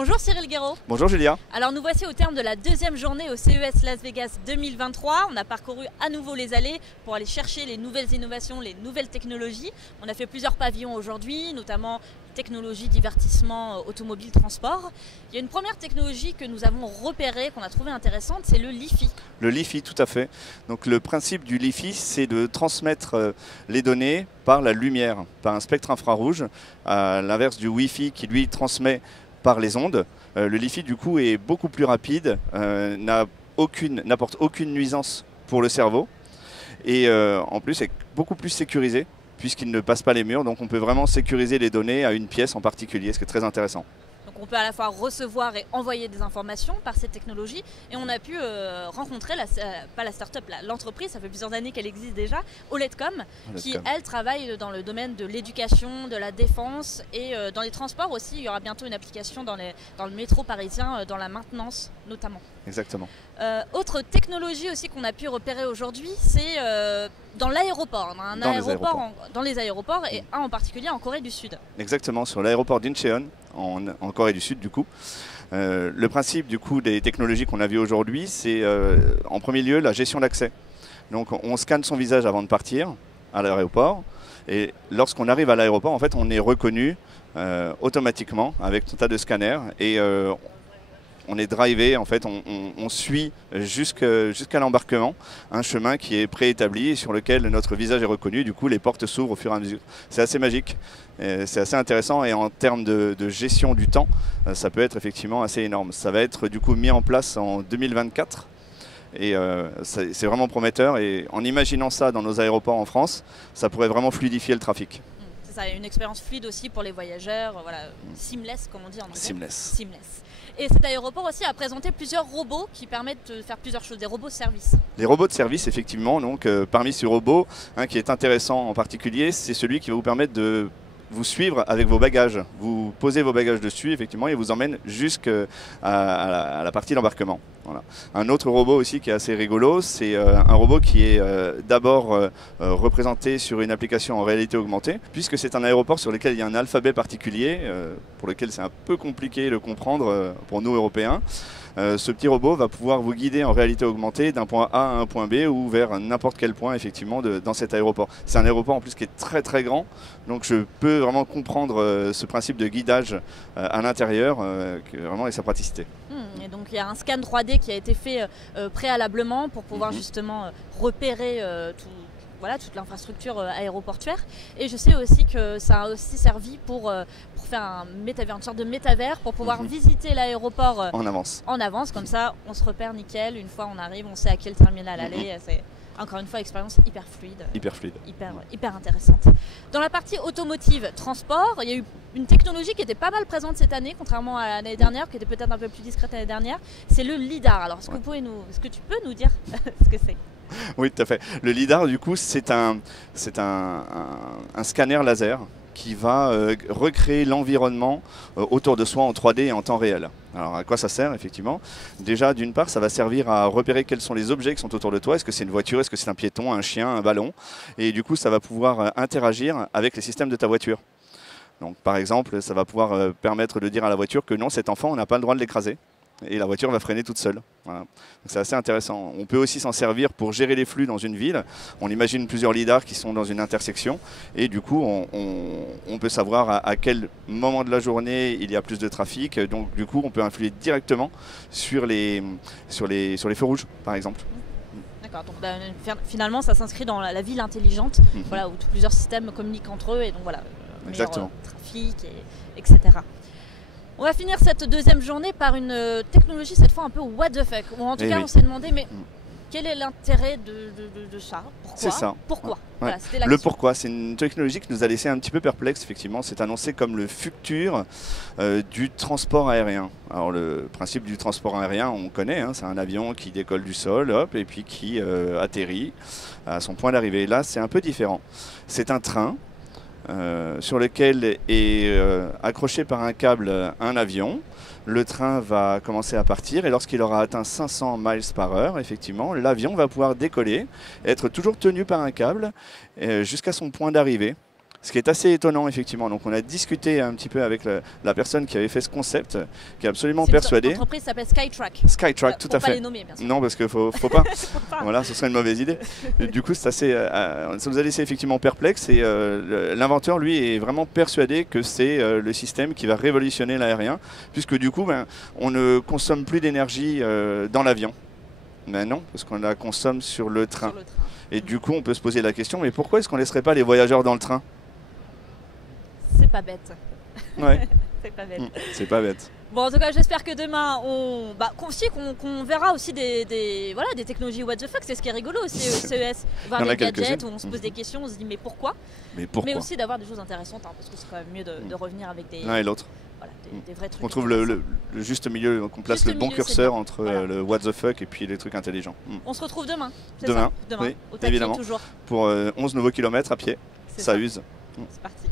Bonjour Cyril Guéraud. Bonjour Julia. Alors nous voici au terme de la deuxième journée au CES Las Vegas 2023. On a parcouru à nouveau les allées pour aller chercher les nouvelles innovations, les nouvelles technologies. On a fait plusieurs pavillons aujourd'hui, notamment technologie, divertissement, automobile, transport. Il y a une première technologie que nous avons repérée, qu'on a trouvée intéressante, c'est le Li-Fi. Le Li-Fi, tout à fait. Donc le principe du Li-Fi, c'est de transmettre les données par la lumière, par un spectre infrarouge, à l'inverse du Wi-Fi qui lui transmet par les ondes. Le Li-Fi du coup est beaucoup plus rapide, n'apporte aucune nuisance pour le cerveau et en plus est beaucoup plus sécurisé puisqu'il ne passe pas les murs, donc on peut vraiment sécuriser les données à une pièce en particulier, ce qui est très intéressant. Donc on peut à la fois recevoir et envoyer des informations par cette technologie et on a pu rencontrer, pas la start-up, l'entreprise, ça fait plusieurs années qu'elle existe déjà, OLEDCom, qui elle travaille dans le domaine de l'éducation, de la défense et dans les transports aussi. Il y aura bientôt une application dans le métro parisien, dans la maintenance notamment. Exactement. Autre technologie aussi qu'on a pu repérer aujourd'hui, c'est dans l'aéroport. On a un aéroport dans les aéroports et un en particulier en Corée du Sud. Exactement, sur l'aéroport d'Incheon en Corée du Sud du coup. Le principe du coup des technologies qu'on a vues aujourd'hui, c'est en premier lieu la gestion d'accès. Donc on scanne son visage avant de partir à l'aéroport et lorsqu'on arrive à l'aéroport, en fait, on est reconnu automatiquement avec tout un tas de scanners et on est drivé, en fait, on suit jusqu'à l'embarquement un chemin qui est préétabli et sur lequel notre visage est reconnu. Du coup, les portes s'ouvrent au fur et à mesure. C'est assez magique, c'est assez intéressant et en termes de gestion du temps, ça peut être effectivement assez énorme. Ça va être du coup mis en place en 2024 et c'est vraiment prometteur. Et en imaginant ça dans nos aéroports en France, ça pourrait vraiment fluidifier le trafic. C'est ça, une expérience fluide aussi pour les voyageurs, voilà, seamless comme on dit en anglais. Seamless. Et cet aéroport aussi a présenté plusieurs robots qui permettent de faire plusieurs choses, des robots de service. Les robots de service, effectivement. Donc, parmi ces robots, un qui est intéressant en particulier, c'est celui qui va vous permettre de vous suivre avec vos bagages. Vous posez vos bagages dessus, effectivement, et vous emmène jusqu'à la partie d'embarquement. Voilà. Un autre robot aussi qui est assez rigolo, c'est un robot qui est d'abord représenté sur une application en réalité augmentée, puisque c'est un aéroport sur lequel il y a un alphabet particulier, pour lequel c'est un peu compliqué de comprendre pour nous Européens. Ce petit robot va pouvoir vous guider en réalité augmentée d'un point A à un point B ou vers n'importe quel point effectivement dans cet aéroport. C'est un aéroport en plus qui est très très grand, donc je peux vraiment comprendre ce principe de guidage à l'intérieur vraiment et sa praticité. Et donc il y a un scan 3D qui a été fait préalablement pour pouvoir justement repérer toute l'infrastructure aéroportuaire. Et je sais aussi que ça a aussi servi pour faire une sorte de métavers pour pouvoir visiter l'aéroport en avance. Comme ça on se repère nickel, une fois on arrive, on sait à quel terminal aller. C'est encore une fois expérience hyper fluide. Hyper intéressante. Dans la partie automotive, transport, il y a eu une technologie qui était pas mal présente cette année, contrairement à l'année dernière, qui était peut-être un peu plus discrète l'année dernière, c'est le LiDAR. Alors est-ce que tu peux nous dire ce que c'est ? Oui, tout à fait. Le LiDAR, du coup, c'est un scanner laser qui va recréer l'environnement autour de soi en 3D et en temps réel. Alors à quoi ça sert effectivement? Déjà d'une part ça va servir à repérer quels sont les objets qui sont autour de toi. Est-ce que c'est une voiture, est-ce que c'est un piéton, un chien, un ballon? Et du coup ça va pouvoir interagir avec les systèmes de ta voiture. Donc par exemple ça va pouvoir permettre de dire à la voiture que non, cet enfant on n'a pas le droit de l'écraser. Et la voiture va freiner toute seule. Voilà. C'est assez intéressant. On peut aussi s'en servir pour gérer les flux dans une ville. On imagine plusieurs lidars qui sont dans une intersection et du coup on peut savoir à quel moment de la journée il y a plus de trafic. Donc du coup on peut influer directement sur les feux rouges par exemple. D'accord, donc finalement ça s'inscrit dans la ville intelligente, voilà, où plusieurs systèmes communiquent entre eux et donc voilà, meilleur trafic, etc. On va finir cette deuxième journée par une technologie cette fois un peu what the fuck. Ou en tout cas on s'est demandé mais quel est l'intérêt de ça? Pourquoi? C'est ça. Pourquoi? Ouais. Voilà, c'était la le question. Pourquoi, c'est une technologie qui nous a laissé un petit peu perplexes effectivement. C'est annoncé comme le futur du transport aérien. Alors le principe du transport aérien on connaît, hein, c'est un avion qui décolle du sol et puis qui atterrit à son point d'arrivée. Là c'est un peu différent. C'est un train sur lequel est accroché par un câble un avion. Le train va commencer à partir et lorsqu'il aura atteint 500 miles par heure, effectivement, l'avion va pouvoir décoller, être toujours tenu par un câble jusqu'à son point d'arrivée. Ce qui est assez étonnant, effectivement. Donc, on a discuté un petit peu avec la personne qui avait fait ce concept, qui est absolument persuadée. L'entreprise s'appelle Skytrack. Skytrack, tout à fait. Pas les nommer, bien sûr. Non, parce qu'il faut pas. Voilà, ce serait une mauvaise idée. Du coup, c'est assez, ça nous a laissé effectivement perplexe. Et l'inventeur, lui, est vraiment persuadé que c'est le système qui va révolutionner l'aérien, puisque du coup, on ne consomme plus d'énergie dans l'avion. Mais non, parce qu'on la consomme sur le train. Et du coup, on peut se poser la question, mais pourquoi est-ce qu'on ne laisserait pas les voyageurs dans le train? C'est pas bête. Ouais. C'est pas bête. C'est pas bête. Bon, en tout cas, j'espère que demain, qu'on verra aussi des technologies what the fuck. C'est ce qui est rigolo aussi au CES. Voir les gadgets où on se pose des questions, on se dit mais pourquoi? Mais aussi d'avoir des choses intéressantes, hein, parce que c'est quand même mieux de revenir avec des... L'un et l'autre. Voilà, des vrais trucs. On trouve le juste milieu, qu'on place le bon curseur entre le what the fuck et puis les trucs intelligents. On se retrouve demain. Demain, oui, au taquet, évidemment. Toujours. Pour 11 nouveaux kilomètres à pied. Ça use. C'est parti.